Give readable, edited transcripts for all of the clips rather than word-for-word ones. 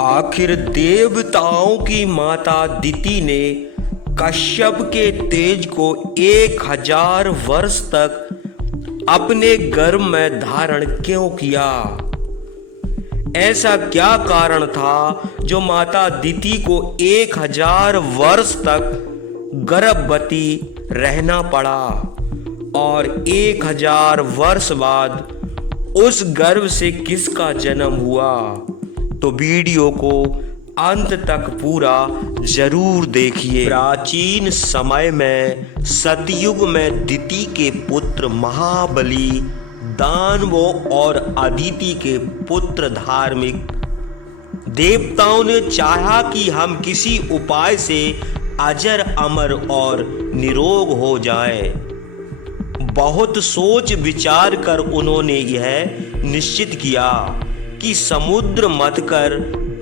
आखिर देवताओं की माता दिति ने कश्यप के तेज को 1000 वर्ष तक अपने गर्भ में धारण क्यों किया? ऐसा क्या कारण था जो माता दिति को 1000 वर्ष तक गर्भवती रहना पड़ा और 1000 वर्ष बाद उस गर्भ से किसका जन्म हुआ? तो वीडियो को अंत तक पूरा जरूर देखिए। प्राचीन समय में सतयुग में दिति के पुत्र महाबली, दानवों और अदिति के पुत्र धार्मिक देवताओं ने चाहा कि हम किसी उपाय से अजर अमर और निरोग हो जाएं। बहुत सोच विचार कर उन्होंने यह निश्चित किया कि समुद्र मथ कर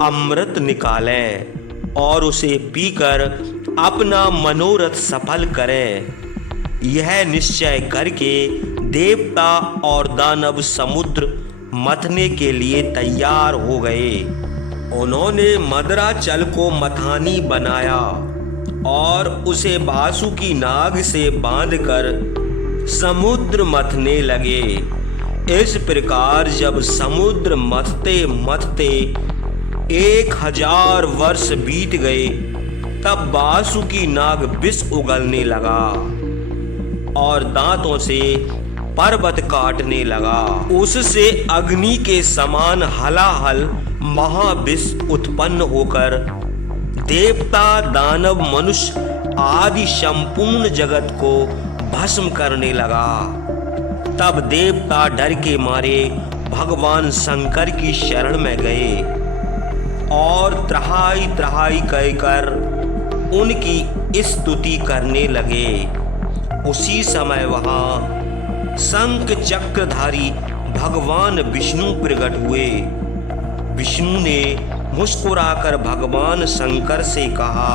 अमृत निकालें और उसे पीकर अपना मनोरथ सफल करें। यह निश्चय करके देवता और दानव समुद्र मथने के लिए तैयार हो गए। उन्होंने मदराचल को मथानी बनाया और उसे बासुकी नाग से बांधकर समुद्र मथने लगे। इस प्रकार जब समुद्र मथते मथते 1000 वर्ष बीत गए, तब बासुकी नाग विष उगलने लगा और दांतों से पर्वत काटने लगा। उससे अग्नि के समान हलाहल महाविष उत्पन्न होकर देवता, दानव, मनुष्य आदि संपूर्ण जगत को भस्म करने लगा। तब देवता डर के मारे भगवान शंकर की शरण में गए और त्राहि त्राहि कहकर उनकी स्तुति करने लगे। उसी समय वहां शंख चक्रधारी भगवान विष्णु प्रकट हुए। विष्णु ने मुस्कुराकर भगवान शंकर से कहा,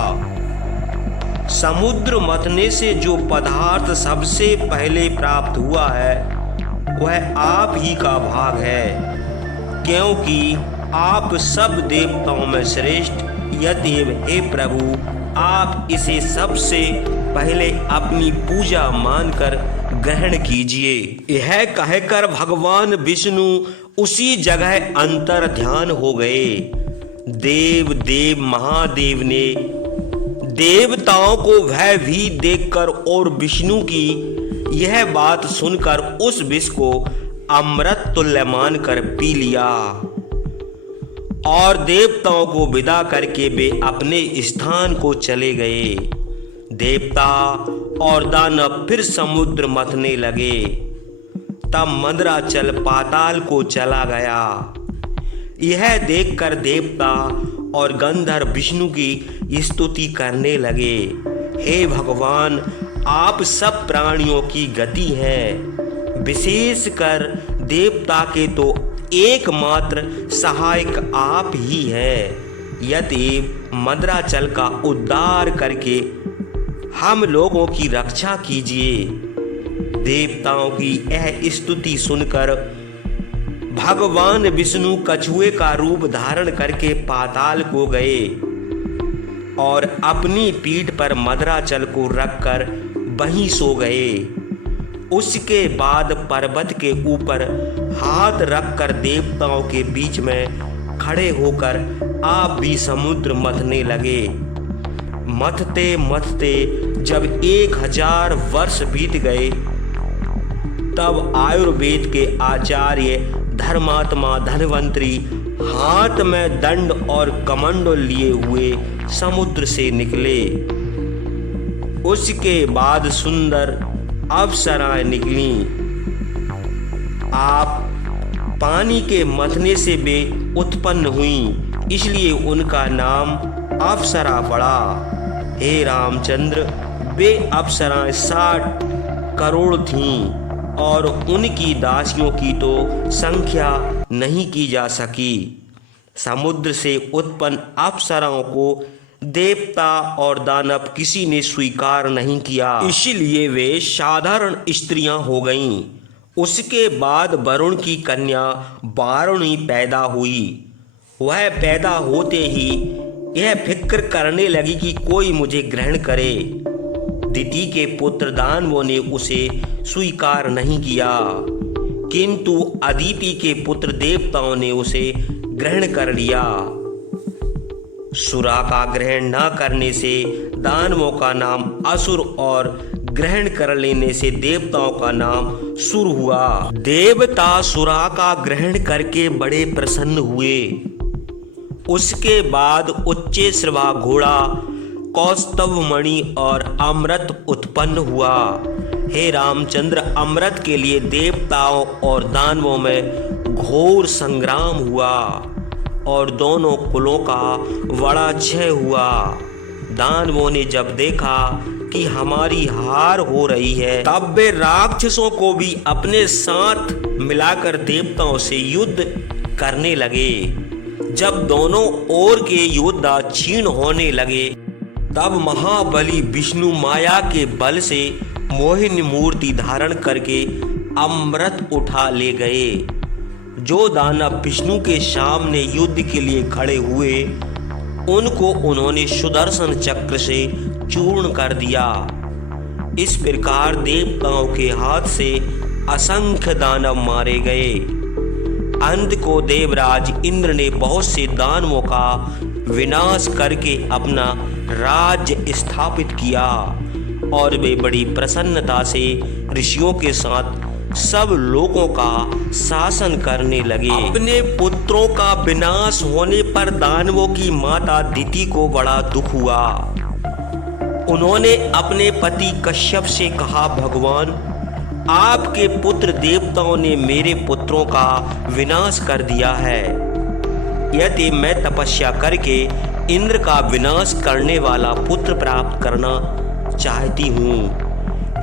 समुद्र मथने से जो पदार्थ सबसे पहले प्राप्त हुआ है वह आप ही का भाग है, क्योंकि आप सब देवताओं में श्रेष्ठ। यद्यप हे प्रभु, आप इसे सबसे पहले अपनी पूजा मानकर ग्रहण कीजिए। यह कहकर भगवान विष्णु उसी जगह अंतर ध्यान हो गए। देव महादेव ने देवताओं को भयभीत देखकर और विष्णु की यह बात सुनकर उस विष को अमृत तुल्य मानकर पी लिया और देवताओं को विदा करके वे अपने स्थान को चले गए। देवता और दानव फिर समुद्र मथने लगे। तब मंदराचल पाताल को चला गया। यह देखकर देवता और गंधर्व विष्णु की स्तुति करने लगे। हे भगवान, आप सब प्राणियों की गति हैं, विशेषकर देवता के तो एकमात्र सहायक आप ही हैं। यदि मंदराचल का उद्धार करके हम लोगों की रक्षा कीजिए। देवताओं की यह स्तुति सुनकर भगवान विष्णु कछुए का रूप धारण करके पाताल को गए और अपनी पीठ पर मंदराचल को रखकर वहीं सो गए। उसके बाद पर्वत के ऊपर हाथ रखकर देवताओं के बीच में खड़े होकर आप भी समुद्र मथने लगे। मथते मथते जब 1000 वर्ष बीत गए, तब आयुर्वेद के आचार्य धर्मात्मा धन्वंतरी हाथ में दंड और कमंडल लिए हुए समुद्र से निकले। उसके बाद सुंदर अप्सराएं निकली। आप पानी के मथने से वे उत्पन्न हुई, इसलिए उनका नाम अप्सरा पड़ा। हे रामचंद्र, वे अप्सराएं 60 करोड़ थीं और उनकी दासियों की तो संख्या नहीं की जा सकी। समुद्र से उत्पन्न अप्सराओं को देवता और दानव किसी ने स्वीकार नहीं किया, इसलिए वे साधारण स्त्रियां हो गईं। उसके बाद वरुण की कन्या वारुणी पैदा हुई। वह पैदा होते ही यह फिक्र करने लगी कि कोई मुझे ग्रहण करे। दिति के पुत्र दानवों ने उसे स्वीकार नहीं किया, किंतु अदिति के पुत्र देवताओं ने उसे ग्रहण कर लिया। सुरा का ग्रहण न करने से दानवों का नाम असुर और ग्रहण कर लेने से देवताओं का नाम सुर हुआ। देवता सुरा का ग्रहण करके बड़े प्रसन्न हुए। उसके बाद उच्चैःश्रवा घोड़ा, कौस्तभ मणि और अमृत उत्पन्न हुआ। हे रामचंद्र, अमृत के लिए देवताओं और दानवों में घोर संग्राम हुआ और दोनों कुलों का बड़ा क्षय हुआ। दानवों ने जब देखा कि हमारी हार हो रही है, तब वे राक्षसों को भी अपने साथ मिलाकर देवताओं से युद्ध करने लगे। जब दोनों ओर के योद्धा क्षीण होने लगे, तब महाबली विष्णु माया के बल से मोहिनी मूर्ति धारण करके अमृत उठा ले गए। जो दानव विष्णु के सामने युद्ध के लिए खड़े हुए, उनको उन्होंने सुदर्शन चक्र से चूर्ण कर दिया। इस प्रकार देवताओं के हाथ से असंख्य दानव मारे गए। अंत को देवराज इंद्र ने बहुत से दानवों का विनाश करके अपना राज्य स्थापित किया और वे बड़ी प्रसन्नता से ऋषियों के साथ सब लोगों का शासन करने लगे। अपने पुत्रों का विनाश होने पर दानवों की माता दिति को बड़ा दुख हुआ। उन्होंने अपने पति कश्यप से कहा, भगवान, आपके पुत्र देवताओं ने मेरे पुत्रों का विनाश कर दिया है। यदि मैं तपस्या करके इंद्र का विनाश करने वाला पुत्र प्राप्त करना चाहती हूँ,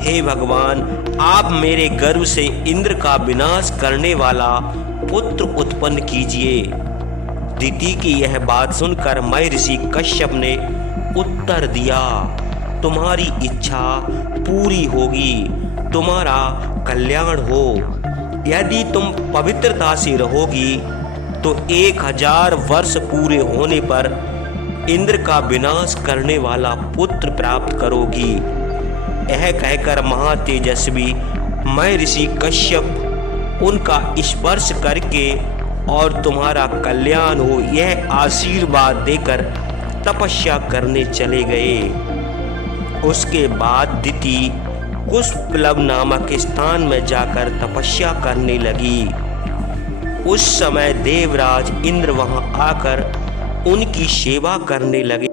हे भगवान, आप मेरे गर्भ से इंद्र का विनाश करने वाला पुत्र उत्पन्न कीजिए। दिति की यह बात सुनकर महर्षि कश्यप ने उत्तर दिया, तुम्हारी इच्छा पूरी होगी, तुम्हारा कल्याण हो। यदि तुम पवित्रता से रहोगी तो 1000 वर्ष पूरे होने पर इंद्र का विनाश करने वाला पुत्र प्राप्त करोगी। यह कहकर महातेजस्वी महर्षि कश्यप उनका स्पर्श करके और तुम्हारा कल्याण हो यह आशीर्वाद देकर तपस्या करने चले गए। उसके बाद दिति कुशप्लव नामक स्थान में जाकर तपस्या करने लगी। उस समय देवराज इंद्र वहां आकर उनकी सेवा करने लगे।